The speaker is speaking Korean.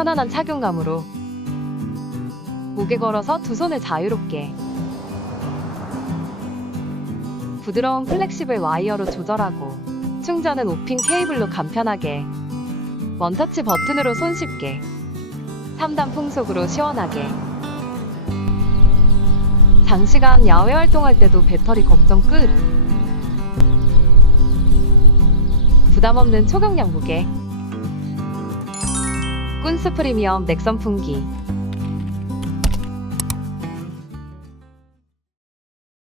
편안한 착용감으로 목에 걸어서 두 손을 자유롭게 부드러운 플렉시블 와이어로 조절하고 충전은 5핀 케이블로 간편하게 원터치 버튼으로 손쉽게 3단 풍속으로 시원하게 장시간 야외 활동할 때도 배터리 걱정 끝. 부담없는 초경량 무게 꾼스 프리미엄 넥선 풍기